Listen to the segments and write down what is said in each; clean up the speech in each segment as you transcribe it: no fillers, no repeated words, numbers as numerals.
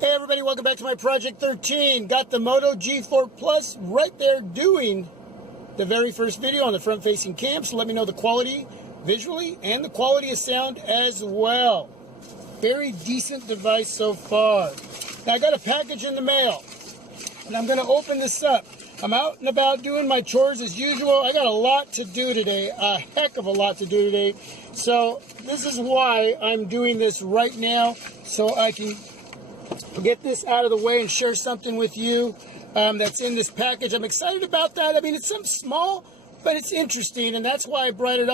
Hey everybody, welcome back to my Project 13. Got the Moto G4 Plus right there doing the very first video on the front-facing cam, so let me know the quality visually and the quality of sound as well. Very decent device so far. Now I got a package in the mail, and I'm going to open this up. I'm out and about doing my chores as usual. I got a lot to do today, a heck of a lot to do today. So this is why I'm doing this right now, so I can get this out of the way and share something with you that's in this package. I'm excited about that. I mean, it's something small, but it's interesting, and that's why I brought it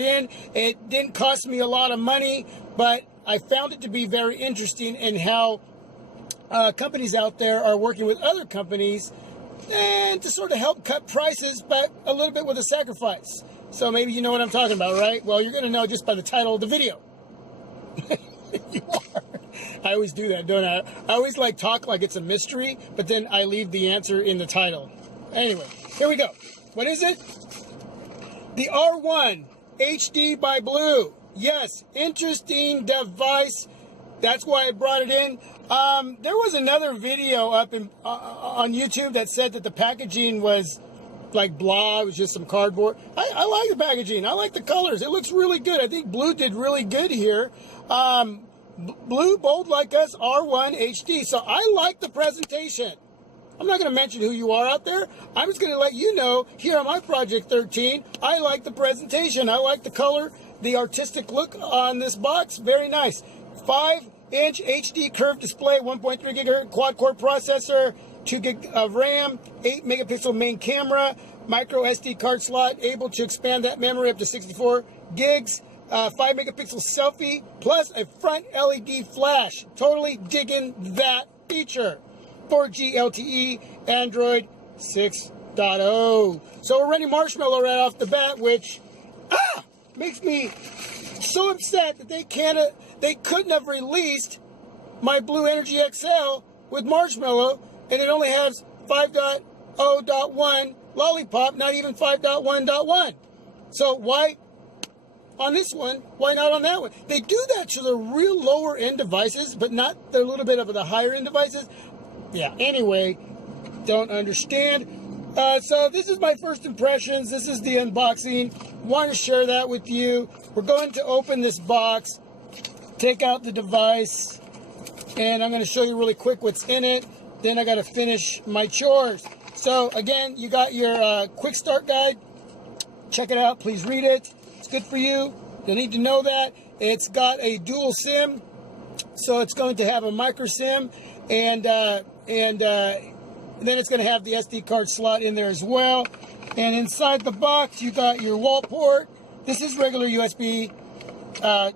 in. It didn't cost me a lot of money, but I found it to be very interesting in how companies out there are working with other companies and to sort of help cut prices, but a little bit with a sacrifice. So maybe you know what I'm talking about, right? Well, you're going to know just by the title of the video. You are. I always do that, don't I? I always talk like it's a mystery, but then I leave the answer in the title. Anyway, here we go. What is it? The R1 HD by Blu. Yes, interesting device. That's why I brought it in. There was another video up on YouTube that said that the packaging was like blah, it was just some cardboard. I like the packaging. I like the colors. It looks really good. I think Blu did really good here. Blu, bold like us, R1 HD. So I like the presentation. I'm not going to mention who you are out there. I'm just going to let you know here on my Project 13, I like the presentation. I like the color, the artistic look on this box. Very nice. 5-inch HD curved display, 1.3 gigahertz quad-core processor, 2 gig of RAM, 8 megapixel main camera, micro SD card slot, able to expand that memory up to 64 gigs. 5 megapixel selfie, plus a front LED flash. Totally digging that feature. 4G LTE, Android 6.0. So we're running Marshmallow right off the bat, which makes me so upset that they couldn't have released my Blu Energy XL with Marshmallow, and it only has 5.0.1 Lollipop, not even 5.1.1. So why on this one, why not on that one? They do that to the real lower end devices, but not the little bit of the higher end devices. Yeah, anyway, don't understand. So this is my first impressions. This is the unboxing. Want to share that with you. We're going to open this box, take out the device, and I'm going to show you really quick what's in it. Then I got to finish my chores. So again, you got your quick start guide. Check it out. Please read it. It's good for you. You'll need to know that. It's got a dual SIM, so it's going to have a micro SIM, and then it's going to have the SD card slot in there as well. And inside the box, you got your wall port. This is regular USB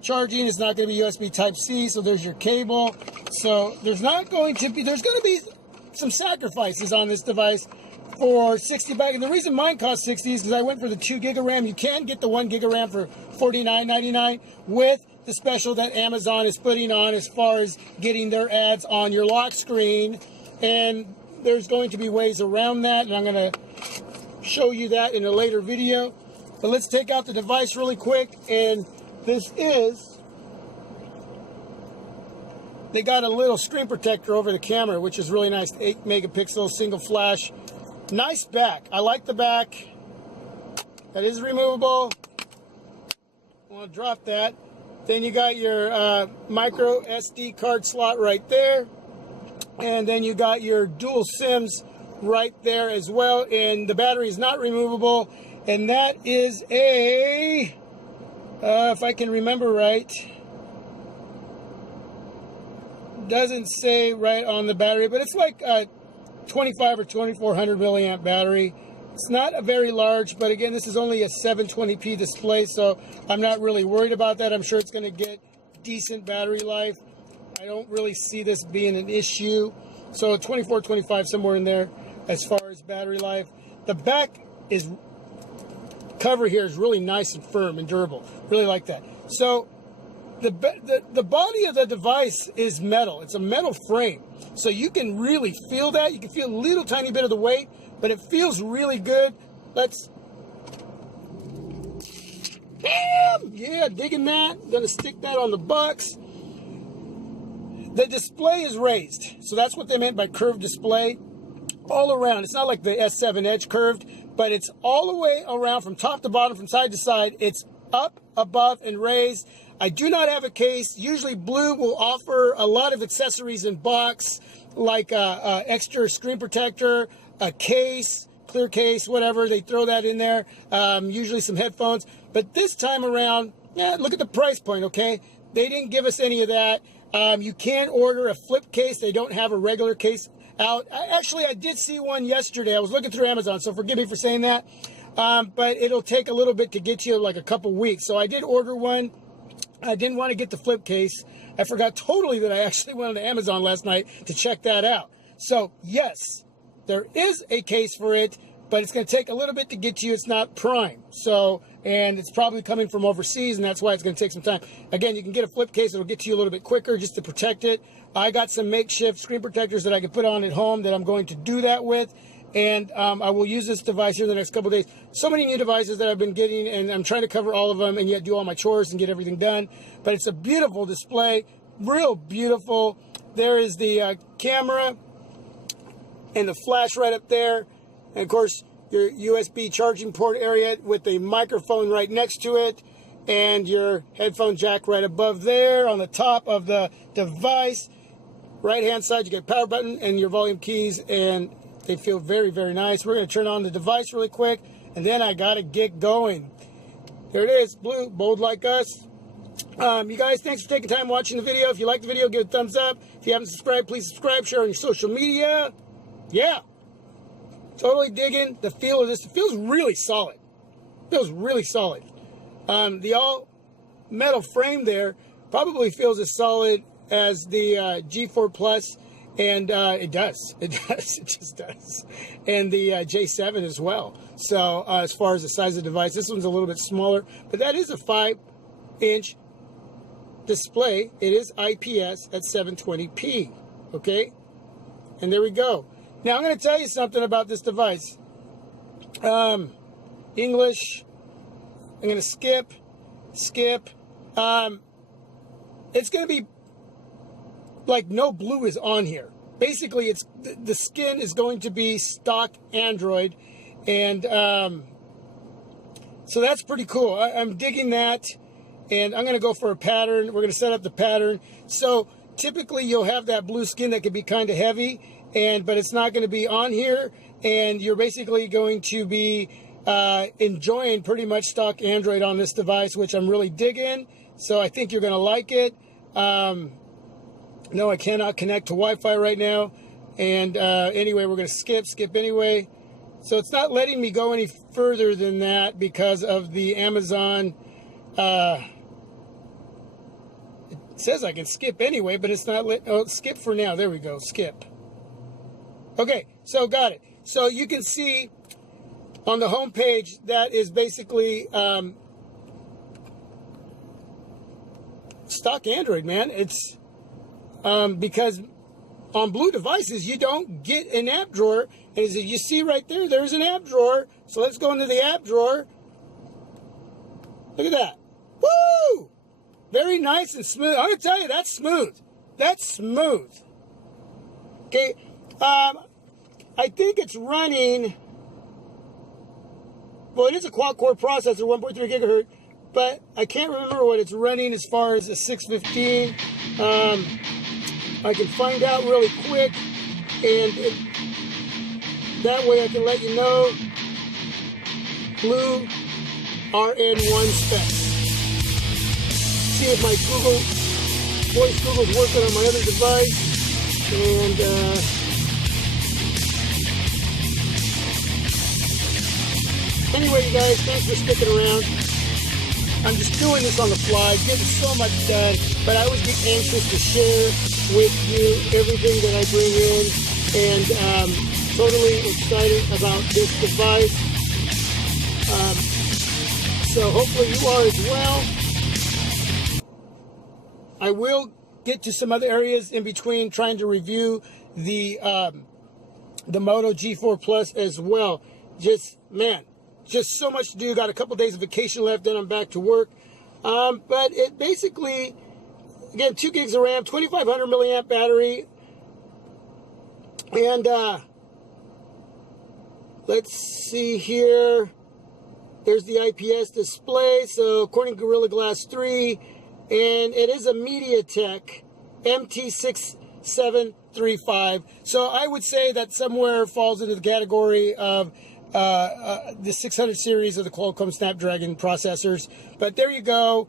charging. It's not going to be USB Type-C, so there's your cable. So there's going to be some sacrifices on this device for $60. And the reason mine cost $60 is because I went for the 2 gig of RAM. You can get the 1 gig of RAM for $49.99 with the special that Amazon is putting on as far as getting their ads on your lock screen. And there's going to be ways around that, and I'm going to show you that in a later video. But let's take out the device really quick. And this is, they got a little screen protector over the camera, which is really nice. 8 megapixel single flash. Nice back. I like the back. That is removable. I want to drop that. Then you got your micro SD card slot right there. And then you got your dual SIMs right there as well. And the battery is not removable. And that is a, if I can remember right, doesn't say right on the battery, but it's like 25 or 2400 milliamp battery. It's not a very large, but again, this is only a 720p display, so I'm not really worried about that. I'm sure it's going to get decent battery life. I don't really see this being an issue. So 24, 25, somewhere in there as far as battery life. The back cover here is really nice and firm and durable. Really like that. So the body of the device is metal. It's a metal frame. So you can really feel that. You can feel a little tiny bit of the weight, but it feels really good. Let's, bam! Yeah, digging that. Gonna stick that on the box. The display is raised, so that's what they meant by curved display. All around. It's not like the S7 Edge curved, but it's all the way around from top to bottom, from side to side. It's up, above, and raised. I do not have a case. Usually Blue will offer a lot of accessories in box, like a extra screen protector, a case, clear case, whatever. They throw that in there. Usually some headphones. But this time around, yeah, look at the price point, okay? They didn't give us any of that. You can order a flip case. They don't have a regular case out. Actually, I did see one yesterday. I was looking through Amazon, so forgive me for saying that. But it'll take a little bit to get you, like a couple weeks. So I did order one. I didn't want to get the flip case. I forgot totally that I actually went on Amazon last night to check that out. So yes, there is a case for it, but it's going to take a little bit to get to you. It's not prime. So, and it's probably coming from overseas, and that's why it's going to take some time. Again, you can get a flip case. It'll get to you a little bit quicker just to protect it. I got some makeshift screen protectors that I can put on at home that I'm going to do that with. And I will use this device here in the next couple of days. So many new devices that I've been getting, and I'm trying to cover all of them and yet do all my chores and get everything done. But it's a beautiful display, real beautiful. There is the camera and the flash right up there. And of course, your USB charging port area with a microphone right next to it. And your headphone jack right above there on the top of the device. Right hand side, you get power button and your volume keys, and they feel very, very nice. We're going to turn on the device really quick, and then I got to get going. There it is, Blue, bold like us. You guys, thanks for taking time watching the video. If you like the video, give it a thumbs up. If you haven't subscribed, please subscribe, share on your social media. Yeah, totally digging the feel of this. It feels really solid. Feels really solid. The all-metal frame there probably feels as solid as the G4 Plus. And it does. It does. It just does. And the J7 as well. So as far as the size of the device, this one's a little bit smaller. But that is a 5-inch display. It is IPS at 720p. Okay? And there we go. Now I'm going to tell you something about this device. English. I'm going to skip. It's going to be like no Blue is on here. Basically, it's the skin is going to be stock Android, and so that's pretty cool. I'm digging that, and I'm going to go for a pattern. We're going to set up the pattern. So typically, you'll have that blue skin that can be kind of heavy, but it's not going to be on here, and you're basically going to be enjoying pretty much stock Android on this device, which I'm really digging. So I think you're going to like it. No, I cannot connect to Wi-Fi right now. And anyway, we're going to skip anyway. So it's not letting me go any further than that because of the Amazon. It says I can skip anyway, but it's not skip for now. There we go, skip. Okay, so got it. So you can see on the home page that is basically stock Android, man. It's because on Blue devices, you don't get an app drawer. And as you see right there, there's an app drawer. So let's go into the app drawer. Look at that. Woo! Very nice and smooth. I'm going to tell you, that's smooth. That's smooth. Okay. I think it's running. Well, it is a quad-core processor, 1.3 gigahertz. But I can't remember what it's running as far as a 615. I can find out really quick, and that way I can let you know. Blu R1 specs. See if my voice Google's working on my other device, and anyway, you guys, thanks for sticking around. I'm just doing this on the fly, getting so much done, but I always get anxious to share with you everything that I bring in, and totally excited about this device. So hopefully you are as well. I will get to some other areas in between trying to review the Moto G4 Plus as well. Just so much to do. Got a couple days of vacation left, then I'm back to work. But it basically, again, 2 gigs of RAM, 2500 milliamp battery. And let's see here. There's the IPS display. So according to Gorilla Glass 3, and it is a MediaTek MT6735. So I would say that somewhere falls into the category of the 600 series of the Qualcomm Snapdragon processors. But there you go.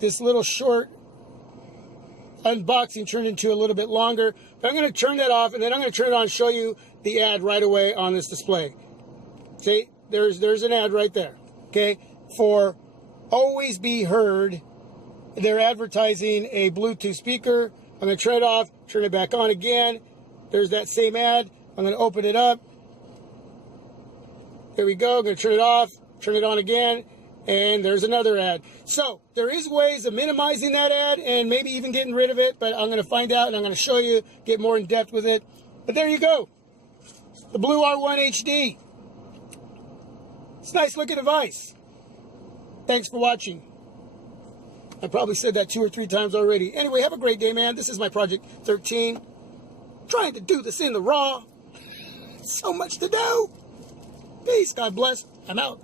This little short unboxing turned into a little bit longer. But I'm going to turn that off, and then I'm going to turn it on and show you the ad right away on this display. See, there's an ad right there. Okay, for Always Be Heard. They're advertising a Bluetooth speaker. I'm going to turn it off, turn it back on again. There's that same ad. I'm going to open it up. There we go. I'm going to turn it off, turn it on again, and there's another ad. So there is ways of minimizing that ad and maybe even getting rid of it, but I'm going to find out and I'm going to show you, get more in depth with it. But there you go. The Blu R1 HD. It's a nice looking device. Thanks for watching. I probably said that 2 or 3 times already. Anyway, have a great day, man. This is my Project 13. Trying to do this in the raw. So much to do. Peace. God bless. I'm out.